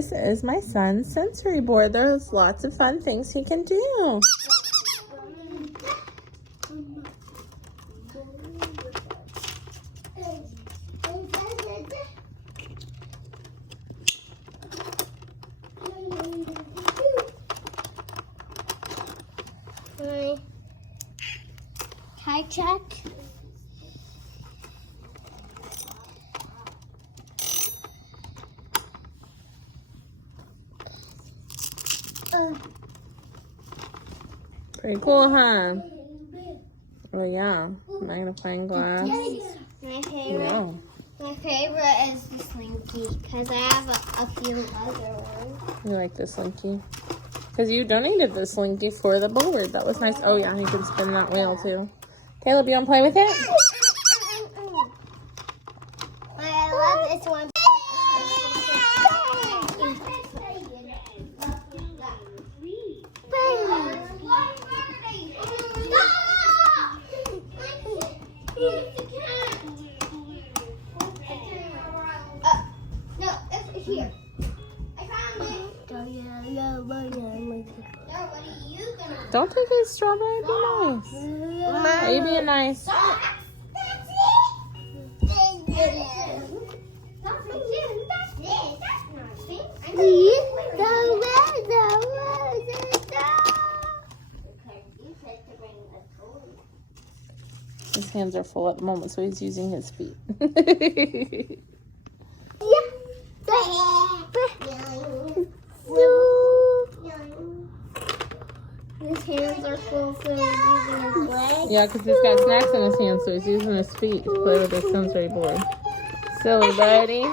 This is my son's sensory board. There's lots of fun things he can do. Hi, check. Pretty cool, huh? Oh yeah, magnifying glass. My favorite. No. My favorite is the Slinky because I have a few other ones. You like the Slinky? Because you donated the Slinky for the board. That was nice. Oh yeah, you can spin that wheel too. Caleb, you want to play with it? I love this one. No, it's here. I found it. What are you gonna Don't take his strawberry. Be nice. Are you being nice? His hands are full at the moment, so he's using his feet. His hands are full, so he's using his legs. Yeah, because he's got snacks in his hands, so he's using his feet to play with his sensory board. Silly buddy.